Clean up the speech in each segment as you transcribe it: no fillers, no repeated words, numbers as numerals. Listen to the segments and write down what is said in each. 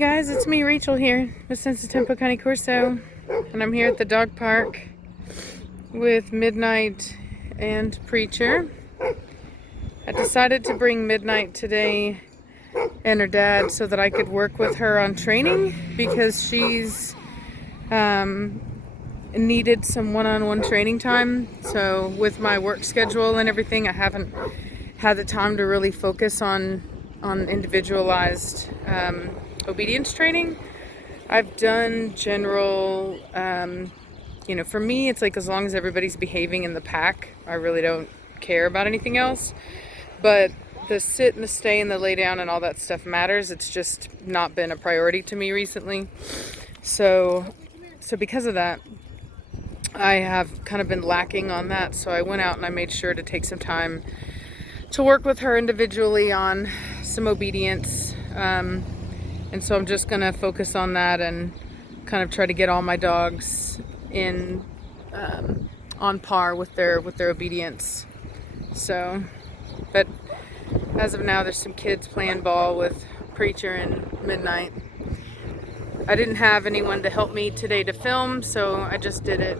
guys, it's me, Rachel, here with Sense of Tempo Cane Corso, and I'm here at the dog park with Midnight and Preacher. I decided to bring Midnight today and her dad so that I could work with her on training because she's needed some one-on-one training time. So with my work schedule and everything, I haven't had the time to really focus on individualized obedience training. I've done general, for me, it's like as long as everybody's behaving in the pack, I really don't care about anything else. But the sit and the stay and the lay down and all that stuff matters. It's just not been a priority to me recently. So because of that, I have kind of been lacking on that. So I went out and I made sure to take some time to work with her individually on some obedience. And so I'm just going to focus on that and kind of try to get all my dogs in on par with their obedience. So, but as of now, there's some kids playing ball with Preacher and Midnight. I didn't have anyone to help me today to film, so I just did it,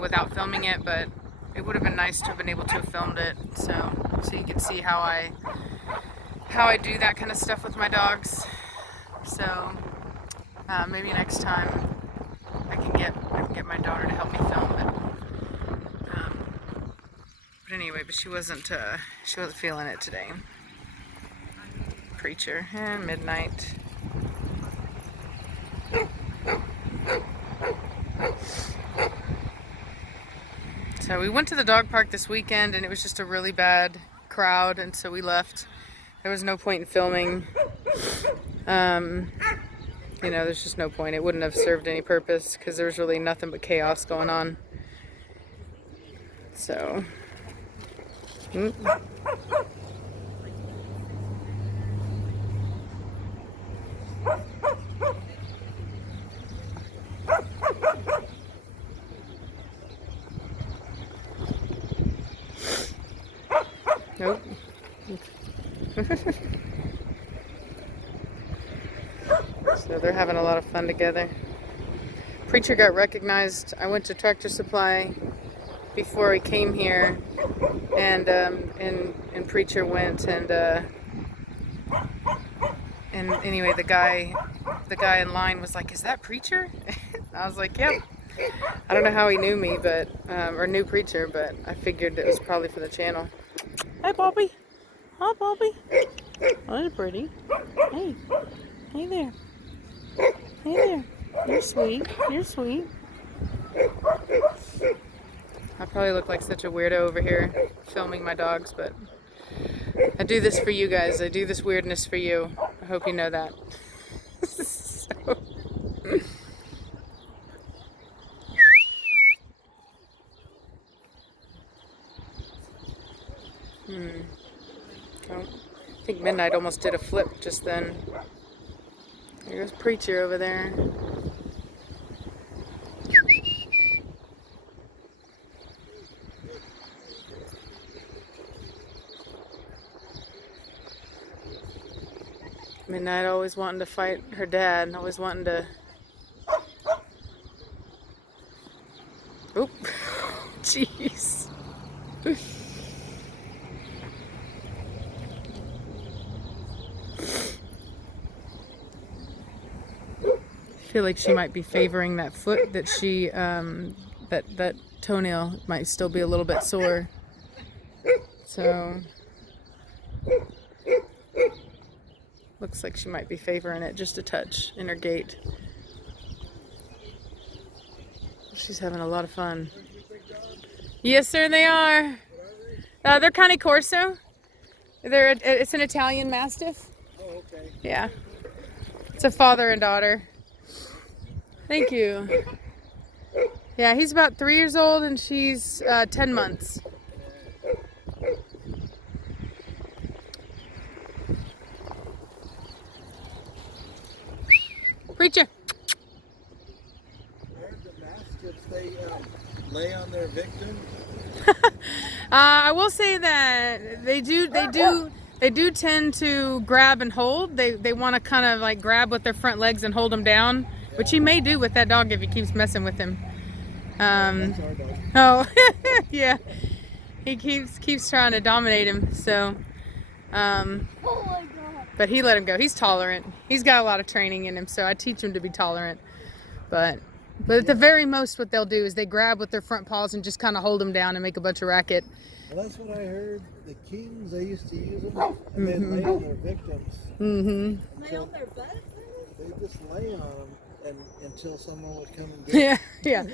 without filming it, but it would have been nice to have been able to have filmed it, so you can see how I do that kind of stuff with my dogs. So maybe next time I can get my daughter to help me film it. But anyway, she wasn't feeling it today. Preacher and Midnight. So we went to the dog park this weekend and it was just a really bad crowd, and so we left. There was no point in filming. There's just no point. It wouldn't have served any purpose because there was really nothing but chaos going on. So. Nope. So they're having a lot of fun together. Preacher got recognized. I went to Tractor Supply before he came here, and Preacher went, and anyway, the guy in line was like, "Is that Preacher?" I was like, "Yep." I don't know how he knew me, but or knew Preacher, but I figured it was probably for the channel. Hi, Bobby. Hi, Bobby. Oh, you're pretty. Hey. Hey there. Hey there. You're sweet. You're sweet. I probably look like such a weirdo over here filming my dogs, but I do this for you guys. I do this weirdness for you. I hope you know that. So. Oh, I think Midnight almost did a flip just then. There goes Preacher over there. Midnight always wanting to fight her dad, always wanting to... Oop. Jeez. I feel like she might be favoring that foot that she, that toenail might still be a little bit sore. So, looks like she might be favoring it just a touch in her gait. She's having a lot of fun. Yes, sir, they are. They're Cane Corso. It's an Italian Mastiff. Oh, okay. Yeah. It's a father and daughter. Thank you. Yeah, he's about 3 years old and she's 10 months. Preacher. I heard the Mastiffs, they lay on their victims. I will say that they do They do tend to grab and hold. They want to kind of like grab with their front legs and hold them down, which he may do with that dog if he keeps messing with him. That's our dog. Oh, yeah. He keeps trying to dominate him. So, Oh my god. but he let him go. He's tolerant. He's got a lot of training in him, so I teach him to be tolerant. But at the very most, what they'll do is they grab with their front paws and just kind of hold them down and make a bunch of racket. Well, that's what I heard. The kings, they used to use them, and then lay on their victims. Mm-hmm. Lay on their butts? They just lay on them until someone would come and get them.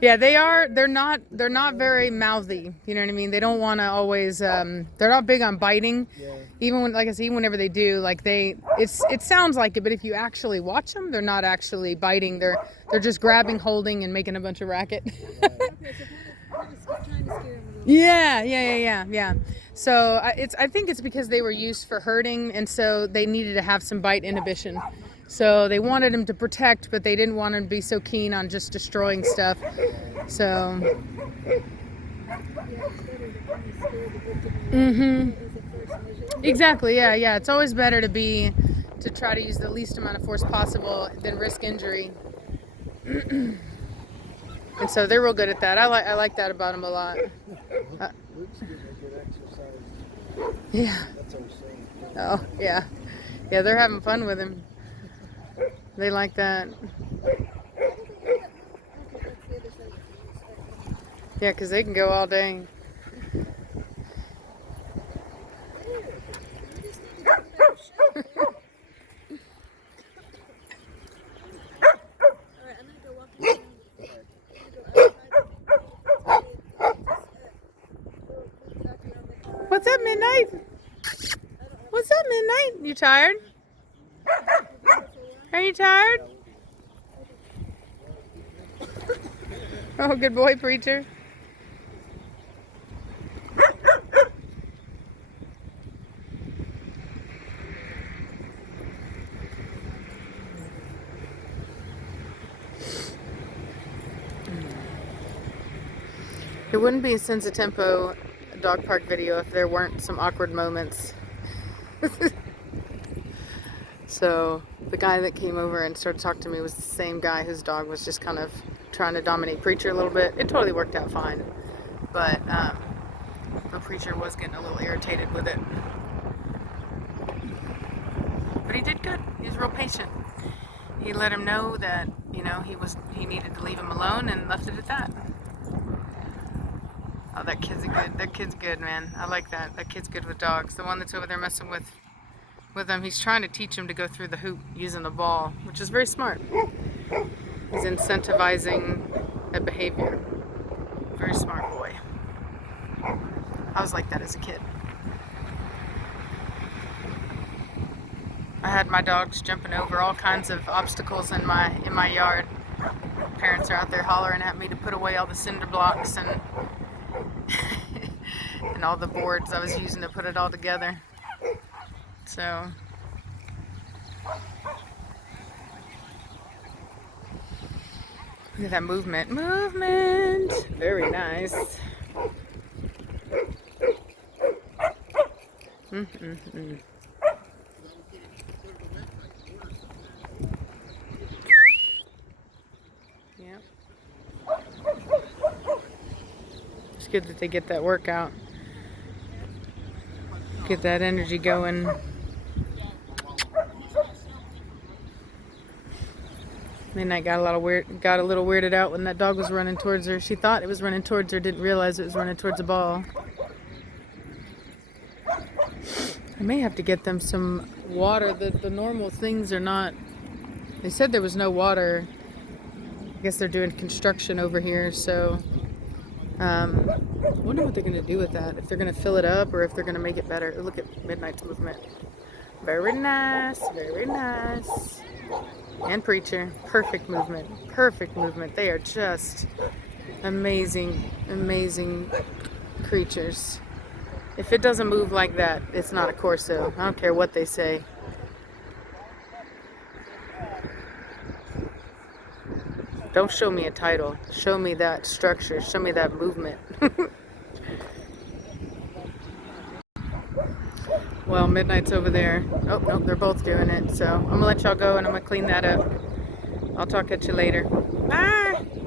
Yeah. They're not very mouthy. You know what I mean? They don't want to always. They're not big on biting. Yeah. Even when, like I said, even whenever they do, like it sounds like it, but if you actually watch them, they're not actually biting. They're just grabbing, holding, and making a bunch of racket. Okay, so kind of trying to scare him a little. Yeah. So I think it's because they were used for herding, and so they needed to have some bite inhibition. So they wanted him to protect, but they didn't want him to be so keen on just destroying stuff. So. Yeah, it's better to kind of scare the victim Mm-hmm. as a first measure. Exactly. Yeah. It's always better to try to use the least amount of force possible than risk injury. And so they're real good at that. I like that about them a lot. Luke's getting a good exercise. Yeah. That's our son. Oh, yeah. Yeah, they're having fun with him. They like that. Okay, that's the other side. Yeah, because they can go all day. Alright, I'm gonna go walk around. I'm gonna go outside. What's up, Midnight? What's up, Midnight? You tired? Are you tired? Oh, good boy, Preacher. It wouldn't be a Sense of Tempo dog park video if there weren't some awkward moments. So the guy that came over and started talking to me was the same guy whose dog was just kind of trying to dominate Preacher a little bit. It totally worked out fine, but the Preacher was getting a little irritated with it. But he did good. He was real patient. He let him know that, you know, he needed to leave him alone, and left it at that. Oh, that kid's good, man. I like that. That kid's good with dogs. The one that's over there messing with him, he's trying to teach him to go through the hoop using the ball, which is very smart. He's incentivizing a behavior. Very smart boy. I was like that as a kid. I had my dogs jumping over all kinds of obstacles in my yard. Parents are out there hollering at me to put away all the cinder blocks and and all the boards I was using to put it all together. So look at that movement. Very nice. Yep. It's good that they get that workout. Get that energy going. Midnight got a little weirded out when that dog was running towards her. She thought it was running towards her, didn't realize it was running towards the ball. I may have to get them some water. The normal things are not. They said there was no water. I guess they're doing construction over here, so I wonder what they're going to do with that. If they're going to fill it up or if they're going to make it better. Look at Midnight's movement. Very nice, very nice. And Preacher, perfect movement, perfect movement. They are just amazing, amazing creatures. If it doesn't move like that, it's not a Corso. I don't care what they say. Don't show me a title. Show me that structure. Show me that movement. Well, Well, Midnight's over there. Oh, nope, they're both doing it. So I'm gonna let y'all go and I'm gonna clean that up. I'll talk at you later. Bye!